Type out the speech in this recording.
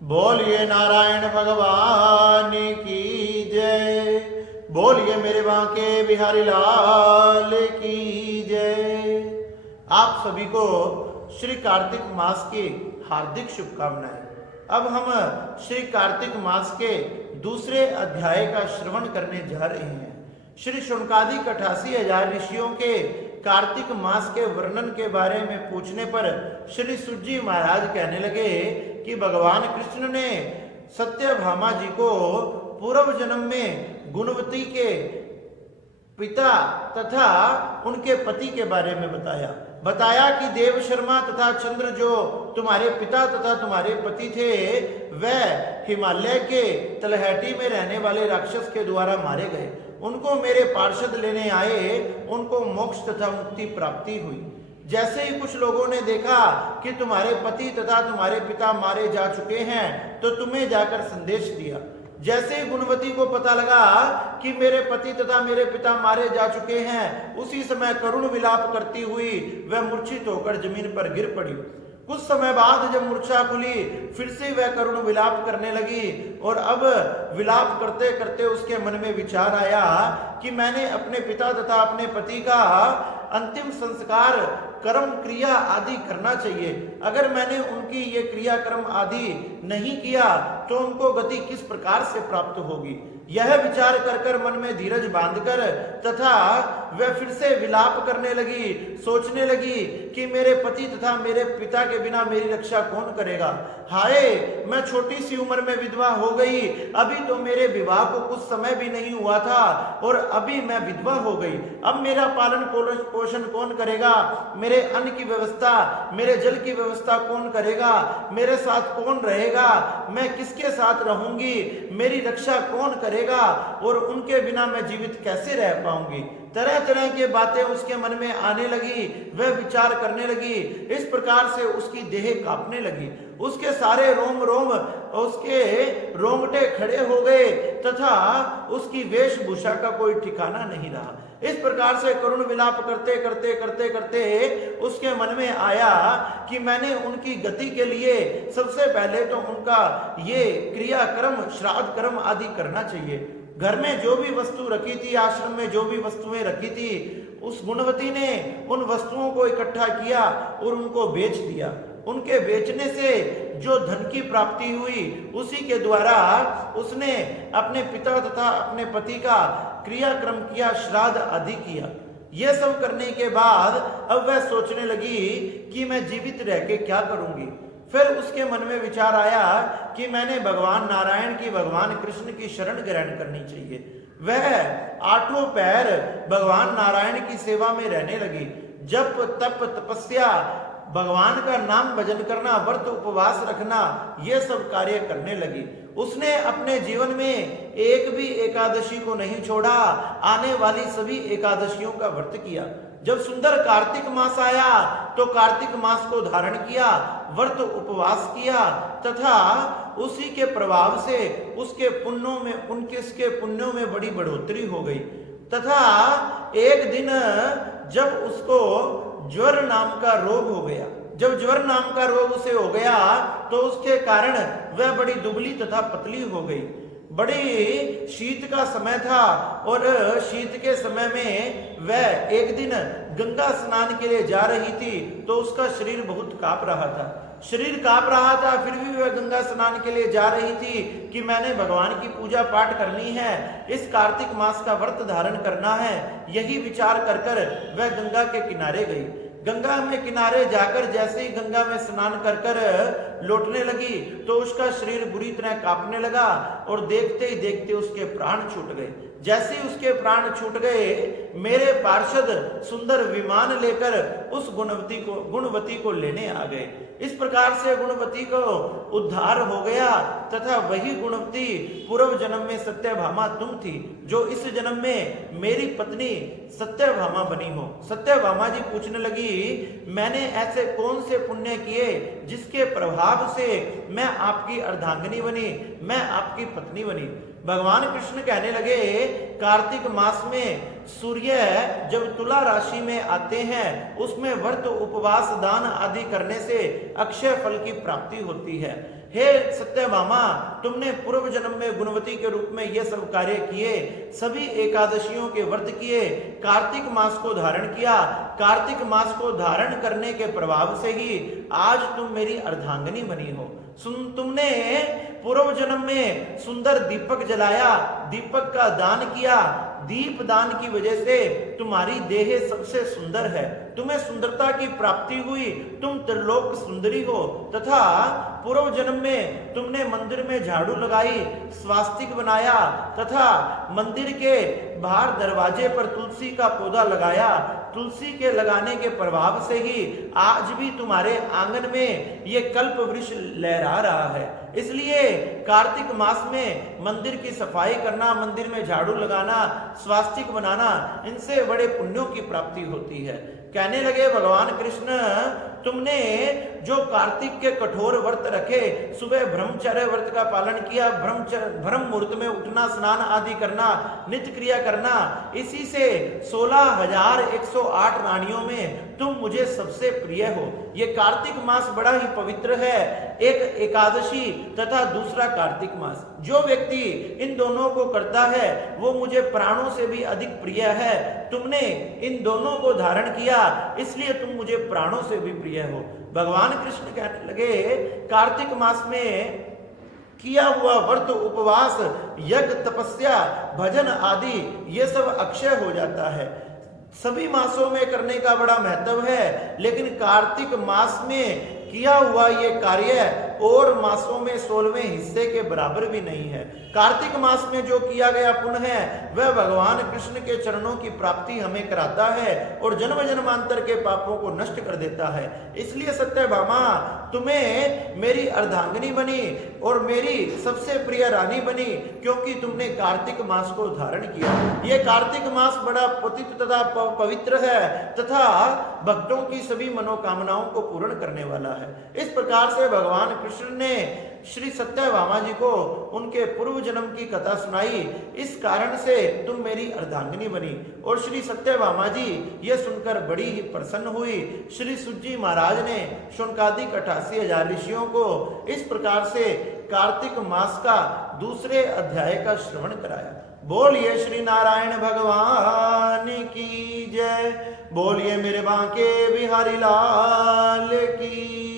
बोलिए नारायण भगवान की जय। बोलिए मेरे बांके बिहारी लाल की जय। आप सभी को श्री कार्तिक मास की हार्दिक शुभकामनाएं। अब हम श्री कार्तिक मास के दूसरे अध्याय का श्रवण करने जा रहे हैं। श्री शुनकादिक 88,000 ऋषियों के कार्तिक मास के वर्णन के बारे में पूछने पर श्री सूत जी महाराज कहने लगे कि भगवान कृष्ण ने सत्यभामा जी को पूर्व जन्म में गुणवती के पिता तथा उनके पति के बारे में बताया कि देव शर्मा तथा चंद्र जो तुम्हारे पिता तथा तुम्हारे पति थे वह हिमालय के तलहटी में रहने वाले राक्षस के द्वारा मारे गए। उनको मेरे पार्षद लेने आए, उनको मोक्ष तथा मुक्ति प्राप्ति हुई। जैसे ही कुछ लोगों ने देखा कि तुम्हारे पति तथा तुम्हारे पिता मारे जा चुके हैं तो तुम्हें जाकर संदेश दिया। जैसे ही गुणवती को पता लगा कि मेरे पति तथा मेरे पिता मारे जा चुके हैं, उसी समय करुण विलाप करती हुई वह मूर्छित होकर जमीन पर गिर पड़ी। कुछ समय बाद जब मूर्छा खुली, फिर से वह करुण विलाप करने लगी और अब विलाप करते करते उसके मन में विचार आया कि मैंने अपने पिता तथा अपने पति का अंतिम संस्कार कर्म क्रिया आदि करना चाहिए। अगर मैंने उनकी ये क्रिया कर्म आदि नहीं किया तो उनको गति किस प्रकार से प्राप्त होगी। यह विचार कर मन में धीरज बांधकर तथा वह फिर से विलाप करने लगी, सोचने लगी कि मेरे पति तथा मेरे पिता के बिना मेरी रक्षा कौन करेगा। हाय, मैं छोटी सी उम्र में विधवा हो गई, अभी तो मेरे विवाह को कुछ समय भी नहीं हुआ था और अभी मैं विधवा हो गई। अब मेरा पालन पोषण कौन करेगा, मेरे अन्न की व्यवस्था, मेरे जल की व्यवस्था कौन करेगा, मेरे साथ कौन रहेगा, मैं किसके साथ रहूंगी, मेरी रक्षा कौन करेगा और उनके बिना मैं जीवित कैसे रह पाऊंगी। तरह तरह की बातें उसके मन में आने लगी, वह विचार करने लगी। इस प्रकार से उसकी देह कांपने लगी, उसके सारे रोम रोम उसके रोंगटे खड़े हो गए तथा उसकी वेशभूषा का कोई ठिकाना नहीं रहा। इस प्रकार से करुण विलाप करते करते उसके मन में आया कि मैंने उनकी गति के लिए सबसे पहले तो उनका ये क्रिया कर्म श्राद्ध कर्म आदि करना चाहिए। घर में जो भी वस्तु रखी थी, आश्रम में जो भी वस्तुएं रखी थी, उस गुणवती ने उन वस्तुओं को इकट्ठा किया और उनको बेच दिया। उनके बेचने से जो धन की प्राप्ति हुई उसी के द्वारा उसने अपने पिता तथा अपने पति का क्रियाक्रम किया, श्राद्ध आदि किया। यह सब करने के बाद अब वह सोचने लगी कि मैं जीवित रह के क्या करूंगी। फिर उसके मन में विचार आया कि मैंने भगवान नारायण की, भगवान कृष्ण की शरण ग्रहण करनी चाहिए। वह 8 पैर भगवान नारायण की सेवा में रहने लगी। जप तप तपस्या, भगवान का नाम भजन करना, व्रत उपवास रखना, ये सब कार्य करने लगी। उसने अपने जीवन में एक भी एकादशी को नहीं छोड़ा, आने वाली सभी एकादशियों का व्रत किया। जब सुंदर कार्तिक मास आया तो कार्तिक मास को धारण किया, व्रत उपवास किया तथा उसी के प्रभाव से उसके पुण्यों में बड़ी बढ़ोतरी हो गई। तथा एक दिन जब उसको ज्वर नाम का रोग हो गया, जब ज्वर नाम का रोग उसे हो गया तो उसके कारण वह बड़ी दुबली तथा पतली हो गई। बड़ी शीत का समय था और शीत के समय में वह एक दिन गंगा स्नान के लिए जा रही थी तो उसका शरीर बहुत कांप रहा था। शरीर कांप रहा था, फिर भी वह गंगा स्नान के लिए जा रही थी कि मैंने भगवान की पूजा पाठ करनी है, इस कार्तिक मास का व्रत धारण करना है। यही विचार कर वह गंगा के किनारे गई। गंगा में किनारे जाकर जैसे ही गंगा में स्नान कर लौटने लगी तो उसका शरीर बुरी तरह कांपने लगा और देखते ही देखते उसके प्राण छूट गए। जैसे ही उसके प्राण छूट गए, मेरे पार्षद सुंदर विमान लेकर उस गुणवती को लेने आ गए। इस प्रकार से गुणवती को उद्धार हो गया तथा वही गुणवती पूर्व जन्म में सत्यभामा तुम थी, जो इस जन्म में मेरी पत्नी सत्यभामा बनी हो। सत्यभामा जी पूछने लगी, मैंने ऐसे कौन से पुण्य किए जिसके प्रभाव से मैं आपकी अर्धांगिनी बनी, मैं आपकी पत्नी बनी। भगवान कृष्ण कहने लगे, कार्तिक मास में सूर्य जब तुला राशि में आते हैं उसमें व्रत उपवास दान आदि करने से अक्षय फल की प्राप्ति होती है। हे सत्यभामा, तुमने पूर्व जन्म में गुणवती के रूप में ये सब कार्य किए, सभी एकादशियों के व्रत किए, कार्तिक मास को धारण किया। कार्तिक मास को धारण करने के प्रभाव से ही आज तुम मेरी अर्धांगिनी बनी हो। तुमने पूर्व जन्म में सुंदर दीपक जलाया, दीपक का दान किया। दीप दान की वजह से तुम्हारी देह सबसे सुंदर है, तुम्हें सुंदरता की प्राप्ति हुई, तुम त्रिलोक सुंदरी हो। तथा पूर्व जन्म में तुमने मंदिर में झाड़ू लगाई, स्वास्तिक बनाया तथा मंदिर के बाहर दरवाजे पर तुलसी का पौधा लगाया। तुलसी के लगाने के प्रभाव से ही आज भी तुम्हारे आंगन में ये कल्प वृक्ष लहरा रहा है। इसलिए कार्तिक मास में मंदिर की सफाई करना, मंदिर में झाड़ू लगाना, स्वास्तिक बनाना, इनसे बड़े पुण्यों की प्राप्ति होती है। कहने लगे भगवान कृष्ण, तुमने जो कार्तिक के कठोर व्रत रखे, सुबह ब्रह्मचर्य व्रत का पालन किया, ब्रह्म मुहूर्त में उठना, स्नान आदि करना, नित्य क्रिया करना, इसी से 16,108 रानियों में तुम मुझे सबसे प्रिय हो। ये कार्तिक मास बड़ा ही पवित्र है, एक एकादशी तथा दूसरा कार्तिक मास। जो व्यक्ति इन दोनों को करता है वो मुझे प्राणों से भी अधिक प्रिय है। तुमने इन दोनों को धारण किया, इसलिए तुम मुझे प्राणों से भी प्रिय हो। भगवान कृष्ण कहने लगे, कार्तिक मास में किया हुआ व्रत, उपवास, यज्ञ, तपस्या, भजन आदि ये सब अक्षय हो जाता है। सभी मासों में करने का बड़ा महत्व है, लेकिन कार्तिक मास में किया हुआ ये कार्य और मासों में 16वें हिस्से के बराबर भी नहीं है। कार्तिक मास में जो किया गया पुण्य है वह भगवान कृष्ण के चरणों की प्राप्ति हमें कराता है और जन्म जन्मांतर के पापों को नष्ट कर देता है। इसलिए सत्यभामा, तुम्हें मेरी अर्धांगिनी बनी और मेरी सबसे प्रिय रानी बनी, क्योंकि तुमने कार्तिक मास को धारण किया। ये कार्तिक मास बड़ा पतित तथा पवित्र है तथा भक्तों की सभी मनोकामनाओं को पूर्ण करने वाला है। इस प्रकार से भगवान कृष्ण ने श्री सत्यभामा जी को उनके पूर्व जन्म की कथा सुनाई। इस कारण से तुम मेरी अर्धांगिनी बनी। और श्री सत्यभामा जी यह सुनकर बड़ी ही प्रसन्न हुई। श्री सुजी महाराज ने शौनकादिक 88,000 ऋषियों को इस प्रकार से कार्तिक मास का दूसरे अध्याय का श्रवण कराया। बोलिए श्री नारायण भगवान की जय। बोलिए मेरे बांके बिहारी लाल की